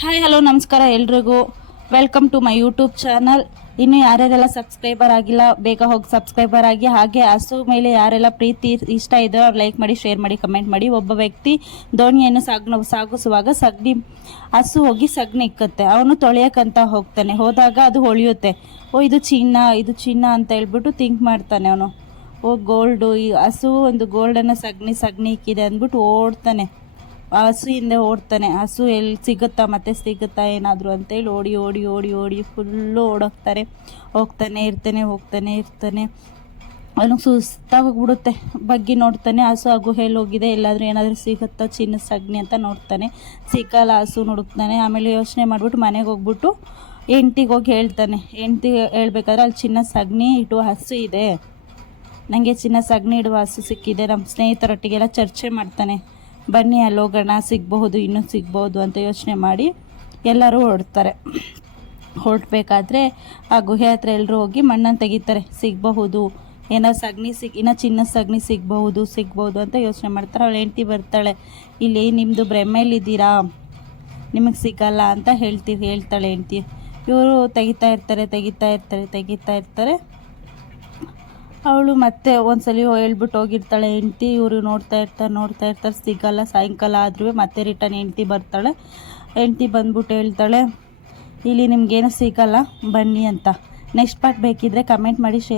Hi hello ನಮಸ್ಕಾರ ಎಲ್ರಿಗೂ. Welcome to my YouTube channel ಇನ್ನು ಯಾರ್ಯಾರೆಲ್ಲ ಸಬ್ಸ್ಕ್ರೈಬರ್ ಆಗಿಲ್ಲ, ಬೇಗ ಹೋಗಿ ಸಬ್ಸ್ಕ್ರೈಬರ್ ಆಗಿ, ಹಾಗೆ ಹಸು ಮೇಲೆ ಯಾರೆಲ್ಲ ಪ್ರೀತಿ ಇಷ್ಟ ಇದೆಯೋ ಅವ್ರು ಲೈಕ್ ಮಾಡಿ ಶೇರ್ ಮಾಡಿ ಕಮೆಂಟ್ ಮಾಡಿ. ಒಬ್ಬ ವ್ಯಕ್ತಿ ದೋಣಿಯನ್ನು ಸಾಗ್ನ, ಸಾಗಿಸುವಾಗ ಸಗಣಿ, ಹಸು ಹೋಗಿ ಸಗಣಿ ಇಕ್ಕತ್ತೆ. ಅವನು ತೊಳೆಯೋಕ್ಕಂತ ಹೋಗ್ತಾನೆ. ಹೋದಾಗ ಅದು ಹೊಳೆಯುತ್ತೆ. ಓ, ಇದು ಚಿನ್ನ ಇದು ಚಿನ್ನ ಅಂತ ಹೇಳ್ಬಿಟ್ಟು ಥಿಂಕ್ ಮಾಡ್ತಾನೆ ಅವನು. ಓ ಗೋಲ್ಡು ಈ ಹಸು ಒಂದು ಗೋಲ್ಡನ್ನು ಸಗಣಿ ಸಗಣಿ ಇಕ್ಕಿದೆ ಅಂದ್ಬಿಟ್ಟು ಓಡ್ತಾನೆ. ಹಸು ಹಿಂದೆ ಓಡ್ತಾನೆ. ಹಸು ಎಲ್ಲಿ ಸಿಗುತ್ತಾ, ಮತ್ತೆ ಸಿಗುತ್ತಾ ಏನಾದರೂ ಅಂತೇಳಿ ಓಡಿ ಓಡಿ ಓಡಿ ಓಡಿ ಫುಲ್ಲು ಓಡೋಗ್ತಾರೆ. ಹೋಗ್ತಾನೆ, ಇರ್ತಾನೆ ಹೋಗ್ತಾನೆ, ಇರ್ತಾನೆ. ಅವನಿಗೆ ಸುಸ್ತಾಗೋಗ್ಬಿಡುತ್ತೆ ಬಗ್ಗಿ ನೋಡ್ತಾನೆ, ಹಸು ಆ ಗುಹೆಯಲ್ಲಿ ಹೋಗಿದೆ, ಎಲ್ಲಾದರೂ ಏನಾದರೂ ಸಿಗುತ್ತಾ ಚಿನ್ನ ಸಗ್ನಿ ಅಂತ ನೋಡ್ತಾನೆ. ಸಿಕ್ಕಲ್ಲ ಹಸು ಹುಡುಕ್ತಾನೆ ಆಮೇಲೆ ಯೋಚನೆ ಮಾಡಿಬಿಟ್ಟು ಮನೆಗೆ ಹೋಗ್ಬಿಟ್ಟು ಹೆಂಡ್ತಿಗೆ ಹೋಗಿ ಹೇಳ್ತಾನೆ. ಹೆಂಡ್ತಿ ಹೇಳ್ಬೇಕಾದ್ರೆ ಅಲ್ಲಿ ಚಿನ್ನ ಸಗ್ನಿ ಇಟ್ಟು ಹಸು ಇದೆ. ನನಗೆ ಚಿನ್ನ ಸಗ್ನಿ ಇಡುವ ಹಸು ಸಿಕ್ಕಿದೆ. ನಮ್ಮ ಸ್ನೇಹಿತರೊಟ್ಟಿಗೆಲ್ಲ ಚರ್ಚೆ ಮಾಡ್ತಾನೆ. ಬನ್ನಿ, ಅಲ್ಲಿ ಹೋಗೋಣ ಸಿಗಬಹುದು, ಇನ್ನೂ ಸಿಗ್ಬೋದು ಅಂತ ಯೋಚನೆ ಮಾಡಿ ಎಲ್ಲರೂ ಹೊರಡ್ತಾರೆ. ಹೊರಡ್ಬೇಕಾದ್ರೆ ಆ ಗುಹೆ ಹತ್ರ ಎಲ್ಲರೂ ಹೋಗಿ ಮಣ್ಣನ್ನು ತೆಗಿತಾರೆ. ಸಿಗಬಹುದು, ಏನೋ ಸಗಣಿ ಸಿಗ್, ಇನ್ನೂ ಚಿನ್ನ ಸಗಣಿ ಸಿಗಬಹುದು ಸಿಗ್ಬೋದು ಅಂತ ಯೋಚನೆ ಮಾಡ್ತಾರೆ. ಅವಳು ಹೆಂಡ್ತಿ ಬರ್ತಾಳೆ, ಇಲ್ಲಿ ನಿಮ್ಮದು ಭ್ರಮೆಯಲ್ಲಿದ್ದೀರಾ? ನಿಮಗೆ ಸಿಗಲ್ಲ ಅಂತ ಹೇಳ್ತೀವಿ ಹೇಳ್ತಾಳೆ ಹೆಂಡ್ತಿ. ಇವರು ತೆಗಿತಾ ಇರ್ತಾರೆ ತೆಗಿತಾ ಇರ್ತಾರೆ ತೆಗಿತಾ ಇರ್ತಾರೆ. ಅವಳು ಮತ್ತೆ ಒಂದ್ಸಲಿ ಹೇಳ್ಬಿಟ್ಟು ಹೋಗಿರ್ತಾಳೆ. ಹೆಂಡ್ತಿ ಇವರು ನೋಡ್ತಾ ಇರ್ತಾರೆ ನೋಡ್ತಾ ಇರ್ತಾರೆ. ಸಿಗಲ್ಲ, ಸಾಯಂಕಾಲ ಆದ್ರೂ ಮತ್ತೆ ರಿಟರ್ನ್ ಹೆಂಡ್ತಿ ಬರ್ತಾಳೆ. ಹೆಂಡ್ತಿ ಬಂದ್ಬಿಟ್ಟು ಹೇಳ್ತಾಳೆ, ಇಲ್ಲಿ ನಿಮ್ಗೇನು ಸಿಗಲ್ಲ, ಬನ್ನಿ ಅಂತ. ನೆಕ್ಸ್ಟ್ ಪಾರ್ಟ್ ಬೇಕಿದ್ರೆ ಕಮೆಂಟ್ ಮಾಡಿ ಶೇರ್